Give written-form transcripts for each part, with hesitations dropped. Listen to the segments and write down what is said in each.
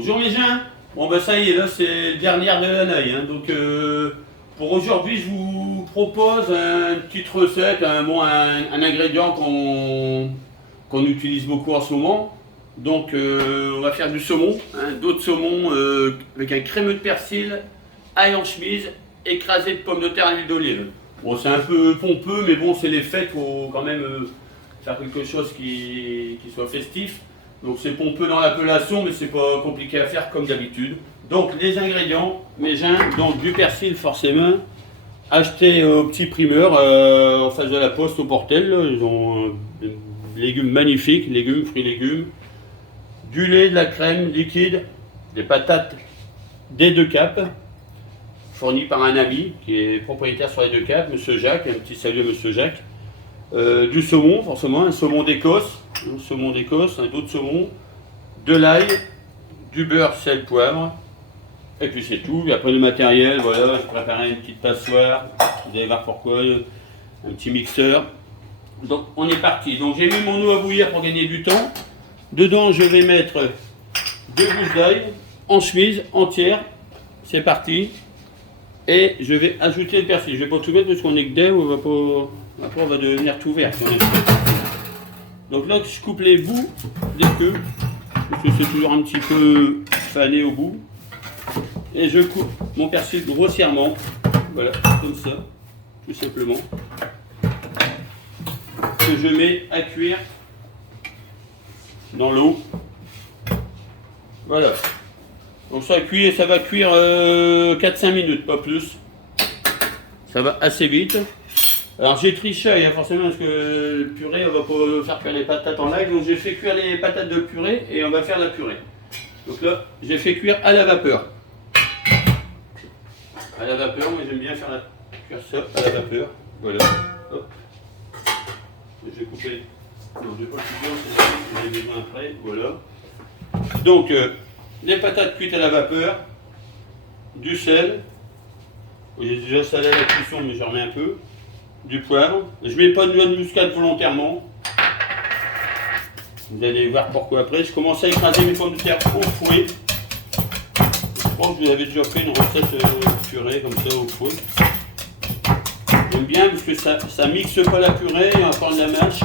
Bonjour mes gens. Bon bah ça y est, là c'est le dernier de l'année. Hein. Donc pour aujourd'hui je vous propose une petite recette, un ingrédient qu'on utilise beaucoup en ce moment. Donc on va faire du saumon, hein, d'autres saumon avec un crémeux de persil, ail en chemise, écrasé de pommes de terre à l'huile d'olive. Bon c'est un peu pompeux mais bon c'est les fêtes, il faut quand même faire quelque chose qui soit festif. Donc c'est pompeux dans l'appellation, mais c'est pas compliqué à faire comme d'habitude. Donc les ingrédients, mes gens, donc du persil forcément, acheté au petit primeur en face de la poste au Portel. Là. Ils ont des légumes magnifiques, légumes, fruits, légumes, du lait, de la crème liquide, des patates des Deux Caps, fournies par un ami qui est propriétaire sur les Deux Caps, Monsieur Jacques, un petit salut à Monsieur Jacques. Du saumon, forcément, un saumon d'Écosse, un d'autres saumon, de l'ail, du beurre, sel, poivre, et puis c'est tout. Et après le matériel, voilà, j'ai préparé une petite passoire, vous allez voir pourquoi, un petit mixeur. Donc on est parti. Donc j'ai mis mon eau à bouillir pour gagner du temps. Dedans je vais mettre 2 gousses d'ail en chemise entière. C'est parti. Et je vais ajouter le persil. Je ne vais pas tout mettre parce qu'on est que des, on va pas. Après, on va devenir tout vert. Donc là, je coupe les bouts des queues, parce que c'est toujours un petit peu fané au bout. Et je coupe mon persil grossièrement, voilà, comme ça, tout simplement. Que je mets à cuire dans l'eau. Voilà. Donc ça va cuire 4-5 minutes, pas plus. Ça va assez vite. Alors j'ai triché, hein, forcément, parce que le purée, on va pas faire cuire les patates en live, donc j'ai fait cuire les patates de purée et on va faire la purée. Donc là, j'ai fait cuire à la vapeur. À la vapeur, moi j'aime bien faire cuire ça à la vapeur. Voilà. Hop. J'ai coupé. Non, je vais pas le couper, c'est ça que j'ai besoin après. Voilà. Donc, les patates cuites à la vapeur, du sel. J'ai déjà salé la cuisson, mais j'en remets un peu. Du poivre. Je mets pas de noix de muscade volontairement. Vous allez voir pourquoi après. Je commence à écraser mes pommes de terre au fouet. Je crois que vous avez déjà fait une recette purée comme ça au fouet. J'aime bien parce que ça mixe pas la purée et encore de la mâche.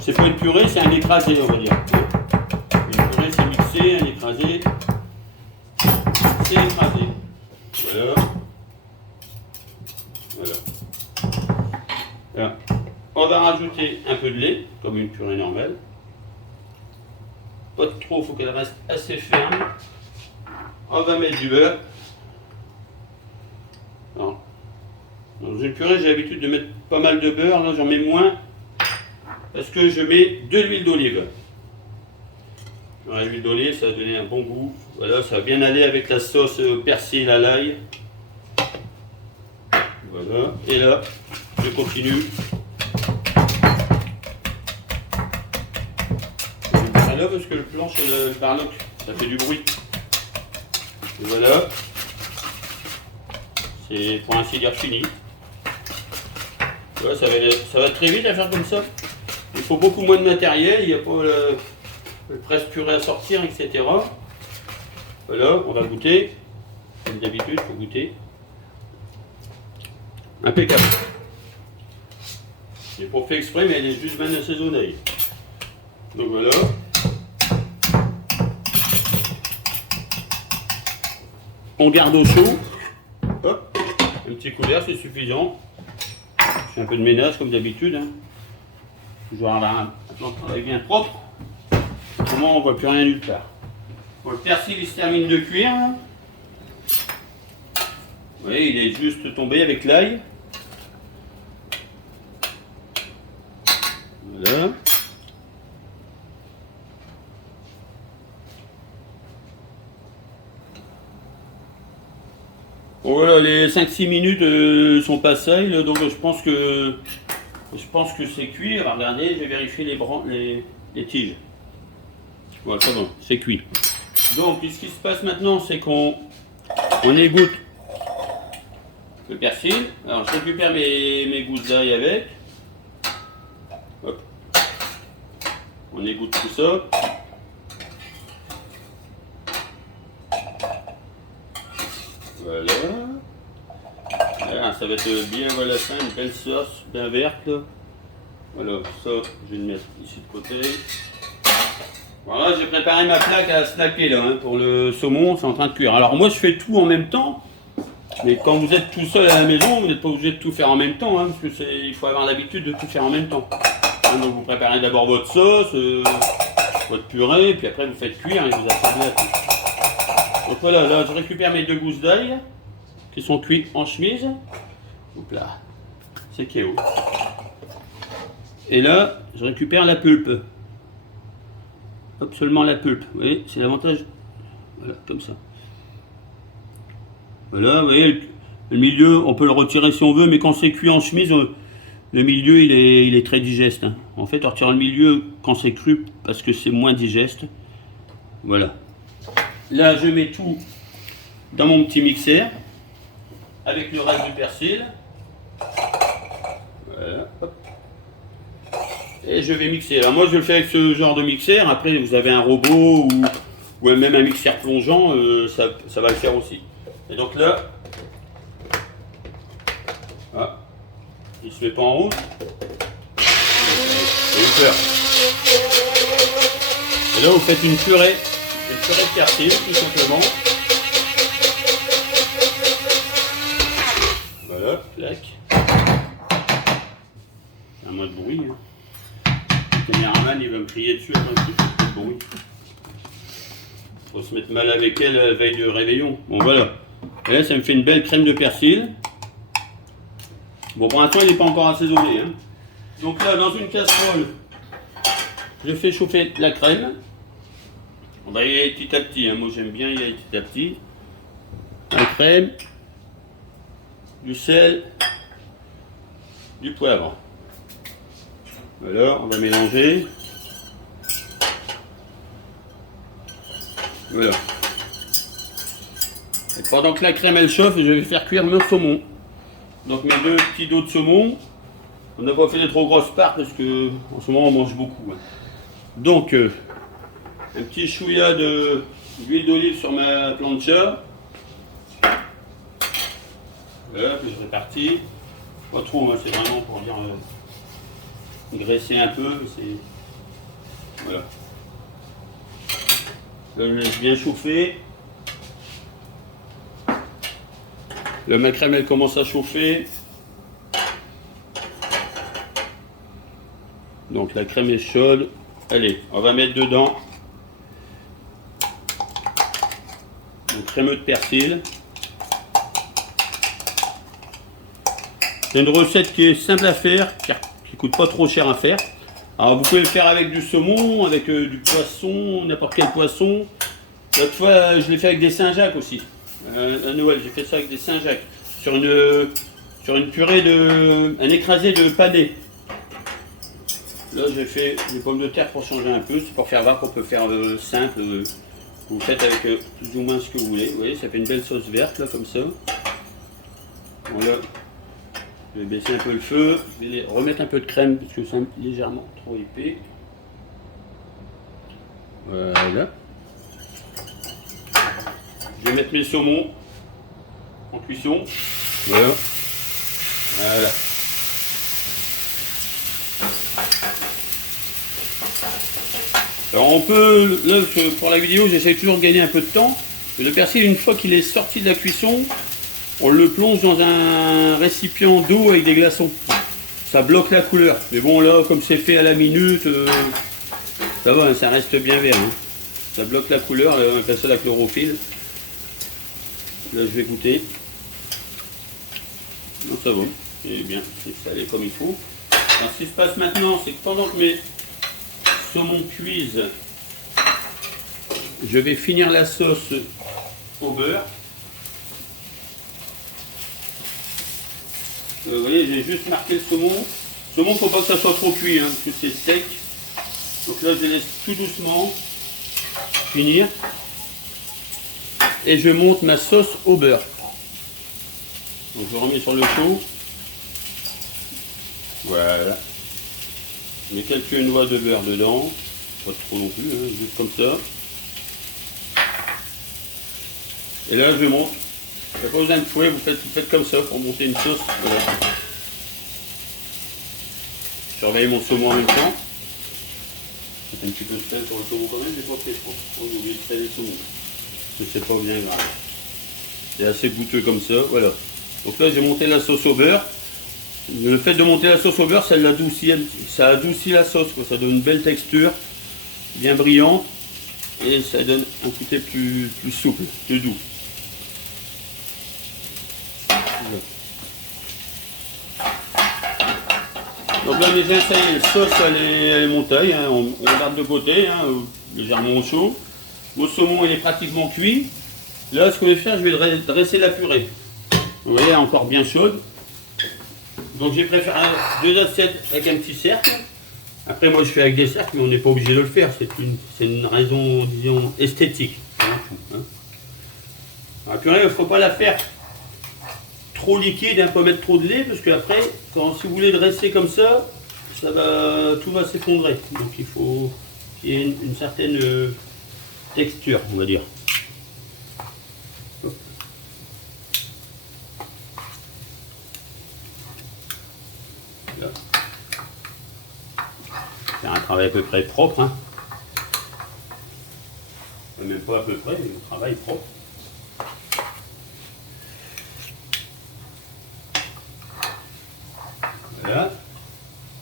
C'est pas une purée, c'est un écrasé, on va dire. Une purée c'est mixé, un écrasé. C'est écrasé. Voilà. Voilà. Alors, on va rajouter un peu de lait, comme une purée normale. Pas trop, il faut qu'elle reste assez ferme. On va mettre du beurre. Alors, dans une purée, j'ai l'habitude de mettre pas mal de beurre. Là, j'en mets moins parce que je mets de l'huile d'olive. L'huile d'olive, ça va donner un bon goût. Voilà, ça va bien aller avec la sauce persil à l'ail. Voilà, et là, je continue. Là, parce que le planche, le barloc, ça fait du bruit. Et voilà. C'est pour ainsi dire fini. Voilà, ça va très vite à faire comme ça. Il faut beaucoup moins de matériel, il n'y a pas le presse-purée à sortir, etc. Voilà, on va goûter. Comme d'habitude, il faut goûter. Impeccable. J'ai pas fait exprès, mais elle est juste bien assaisonnée. Donc voilà. On garde au chaud. Hop. Un petit couvert, c'est suffisant. Je fais un peu de ménage comme d'habitude. Hein. Toujours avoir un travail bien propre. Autrement, on ne voit plus rien nulle part. Bon, le persil il se termine de cuire. Vous voyez, il est juste tombé avec l'ail. Voilà. Bon, voilà, les 5-6 minutes sont passées, donc je pense que c'est cuit. Alors, regardez, j'ai vérifié les tiges. Voilà, c'est bon, c'est cuit. Donc, ce qui se passe maintenant, c'est qu'on égoutte le persil. Alors, je récupère mes gousses d'ail avec. Hop. On égoutte tout ça. Voilà. Là, ça va être bien, voilà ça, une belle sauce, bien verte. Là. Voilà, ça, je vais le mettre ici de côté. Voilà, j'ai préparé ma plaque à snapper là, hein, pour le saumon, c'est en train de cuire. Alors moi, je fais tout en même temps. Mais quand vous êtes tout seul à la maison, vous n'êtes pas obligé de tout faire en même temps, hein, parce que il faut avoir l'habitude de tout faire en même temps. Hein, donc vous préparez d'abord votre sauce, votre purée, puis après vous faites cuire et vous assemblez à tout. Donc voilà, là je récupère mes 2 gousses d'ail qui sont cuites en chemise. Hop là, c'est KO. Et là, je récupère la pulpe. Hop, seulement la pulpe. Vous voyez, c'est l'avantage. Voilà, comme ça. Voilà, vous voyez, le milieu, on peut le retirer si on veut, mais quand c'est cuit en chemise, le milieu, il est très digeste. Hein. En fait, on retire le milieu quand c'est cru, parce que c'est moins digeste. Voilà. Là, je mets tout dans mon petit mixeur, avec le reste du persil. Voilà, hop. Et je vais mixer. Alors moi, je le fais avec ce genre de mixeur. Après, vous avez un robot ou même un mixeur plongeant, ça va le faire aussi. Et donc là, ah, il se met pas en rouge. J'ai eu peur. Et là, vous faites une purée de persil, tout simplement. Voilà, clac. Un mode bruit. Hein. Le caméraman, il va me crier dessus après que je fais le bruit. Faut se mettre mal avec elle veille de réveillon. Bon, voilà. Et là, ça me fait une belle crème de persil. Bon, pour l'instant, il n'est pas encore assaisonné. Hein. Donc là, dans une casserole, je fais chauffer la crème. On va y aller petit à petit. Hein. Moi, j'aime bien y aller petit à petit. La crème, du sel, du poivre. Voilà, on va mélanger. Voilà. Et pendant que la crème elle chauffe, je vais faire cuire mon saumon. Donc mes 2 petits dos de saumon. On n'a pas fait des trop grosses parts parce que en ce moment on mange beaucoup. Hein. Donc un petit chouïa d'huile d'olive sur ma plancha. Voilà, que je répartis. Pas trop, hein, c'est vraiment pour dire graisser un peu. Voilà. Là, je laisse bien chauffer. Là, ma crème, elle commence à chauffer. Donc, la crème est chaude. Allez, on va mettre dedans le crémeux de persil. C'est une recette qui est simple à faire, qui ne coûte pas trop cher à faire. Alors, vous pouvez le faire avec du saumon, avec du poisson, n'importe quel poisson. L'autre fois, je l'ai fait avec des Saint-Jacques aussi. À Noël, j'ai fait ça avec des Saint-Jacques. Sur une purée un écrasé de panais. Là, j'ai fait des pommes de terre pour changer un peu. C'est pour faire voir qu'on peut faire simple. Vous faites avec plus ou moins ce que vous voulez. Vous voyez, ça fait une belle sauce verte, là, comme ça. Voilà. Je vais baisser un peu le feu. Je vais remettre un peu de crème, parce que c'est légèrement trop épais. Voilà. Je vais mettre mes saumons en cuisson. Voilà. Voilà. Alors on peut, là pour la vidéo j'essaie toujours de gagner un peu de temps. Le persil, une fois qu'il est sorti de la cuisson, on le plonge dans un récipient d'eau avec des glaçons. Ça bloque la couleur. Mais bon là, comme c'est fait à la minute, ça va, hein, ça reste bien vert. Hein. Ça bloque la couleur, on appelle ça la chlorophylle. Là je vais goûter. Non, ça va, c'est bien, c'est salé comme il faut. Alors ce qui se passe maintenant, c'est que pendant que mes saumons cuisent, je vais finir la sauce au beurre. Vous voyez, j'ai juste marqué le saumon. Le saumon, il ne faut pas que ça soit trop cuit, hein, parce que c'est sec. Donc là, je laisse tout doucement finir. Et je monte ma sauce au beurre. Donc je remets sur le chaud. Voilà. Je mets quelques noix de beurre dedans. Pas trop non plus, hein, juste comme ça. Et là, je monte Il n'y a pas besoin de fouet, vous faites comme ça pour monter une sauce. Voilà. Je surveille mon saumon en même temps. Un petit peu de sel sur le saumon quand même, j'ai pas fait trop. Oh, j'ai oublié de saler le saumon. Mais c'est pas bien grave. C'est assez goûteux comme ça, voilà. Donc là j'ai monté la sauce au beurre. Le fait de monter la sauce au beurre, ça adoucit la sauce, quoi. Ça donne une belle texture, bien brillante, et ça donne un côté plus souple, plus doux. Voilà. Donc là déjà ça y est, la sauce elle est montée, hein. On garde de côté, hein, légèrement au chaud. Le saumon il est pratiquement cuit. Là ce que je vais faire, je vais dresser la purée. Vous voyez, elle est encore bien chaude. Donc j'ai préféré 2 assiettes avec un petit cercle. Après moi je fais avec des cercles, mais on n'est pas obligé de le faire, c'est une raison, disons, esthétique. Hein. La purée, il ne faut pas la faire trop liquide, hein, pas mettre trop de lait, parce que après, si vous voulez dresser comme ça, tout va s'effondrer. Donc il faut qu'il y ait une certaine texture, on va dire. Là. Faire un travail à peu près propre. Hein. Même pas à peu près, mais un travail propre. Voilà.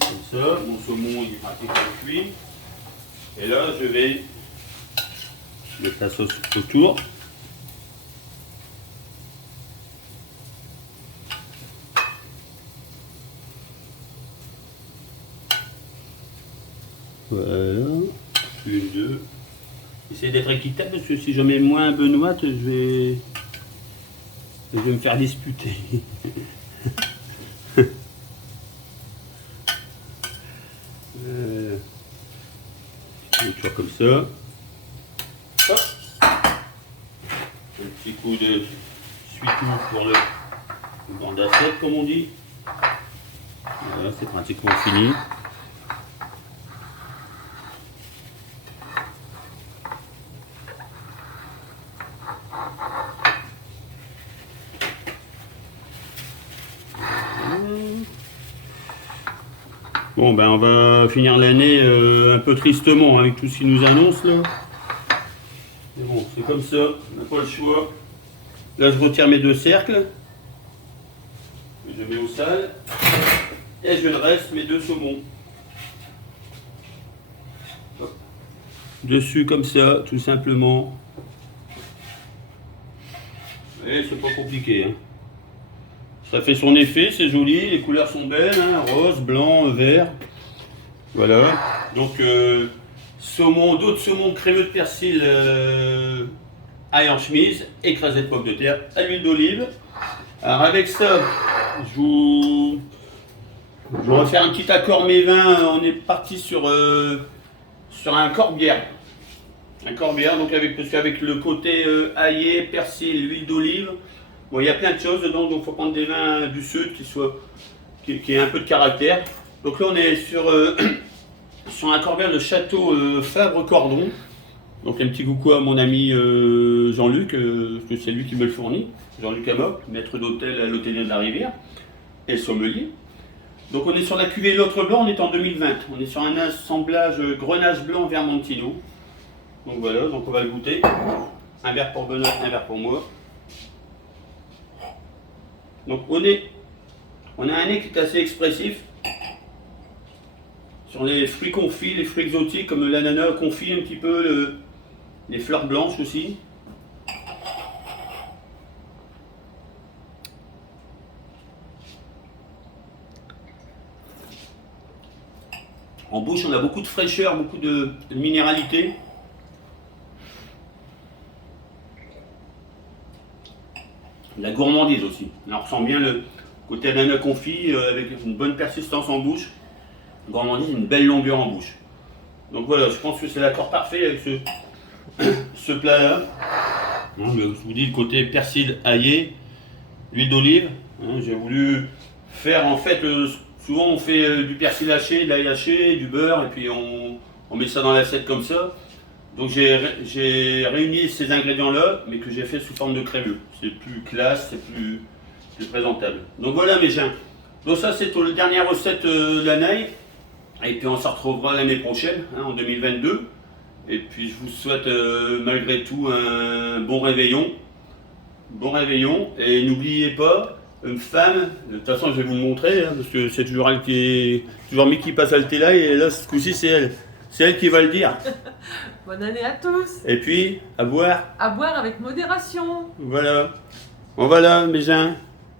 Comme ça, mon saumon il est pratiquement cuit. Et là, je vais mettre la sauce autour. Voilà. Une, deux. Essayez d'être équitable parce que si je mets moins benoîte, je vais me faire disputer. Toujours comme ça. Hop. Un petit coup de suitou pour le banc d'assiette comme on dit. Voilà, c'est pratiquement fini. Bon ben on va finir l'année un peu tristement avec tout ce qui nous annonce là. Mais bon, c'est comme ça, on n'a pas le choix. Là je retire mes 2 cercles. Je mets au sale. Et je dresse mes 2 saumons. Hop. Dessus comme ça, tout simplement. Et c'est pas compliqué. Hein. Ça fait son effet, c'est joli, les couleurs sont belles, hein, rose, blanc, vert. Voilà. Donc d'autres saumons crémeux de persil ail en chemise, écrasé de pommes de terre à l'huile d'olive. Alors avec ça, je vais faire un petit accord mes vins. On est parti sur un corbière. Un corbière, donc parce qu'avec le côté aillé, persil, huile d'olive. Bon, il y a plein de choses dedans, donc il faut prendre des vins du sud qui aient un peu de caractère. Donc là, on est sur un corbière de château Fabre-Cordon. Donc un petit coucou à mon ami Jean-Luc, parce que c'est lui qui me le fournit. Jean-Luc Amop, maître d'hôtel à l'hôtelier de la Rivière, et sommelier. Donc on est sur la cuvée L'Autre Blanc, on est en 2020. On est sur un assemblage Grenache Blanc Vermentino. Donc voilà, donc on va le goûter. Un verre pour Benoît, un verre pour moi. Donc on a un nez qui est assez expressif sur les fruits confits, les fruits exotiques comme l'ananas confit un petit peu, les fleurs blanches aussi. En bouche on a beaucoup de fraîcheur, beaucoup de minéralité. La gourmandise aussi. On ressent bien le côté ananas confit avec une bonne persistance en bouche. Gourmandise, une belle longueur en bouche. Donc voilà, je pense que c'est l'accord parfait avec ce plat-là. Hein, je vous dis le côté persil aillé, l'huile d'olive. Hein, j'ai voulu faire en fait, souvent on fait du persil haché, de l'ail haché, du beurre et puis on met ça dans l'assiette comme ça. Donc j'ai réuni ces ingrédients-là, mais que j'ai fait sous forme de crémeux. C'est plus classe, c'est plus présentable. Donc voilà mes gens. Donc ça c'est pour la dernière recette de l'année. Et puis on se retrouvera l'année prochaine, hein, en 2022. Et puis je vous souhaite malgré tout un bon réveillon. Bon réveillon. Et n'oubliez pas, une femme, de toute façon je vais vous le montrer, hein, parce que c'est toujours elle toujours Mick qui passe à la télé, et là ce coup-ci c'est elle. C'est elle qui va le dire. Bonne année à tous. Et puis, à boire. À boire avec modération. Voilà. Bon voilà mes gens.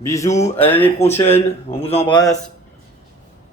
Bisous, à l'année prochaine. On vous embrasse.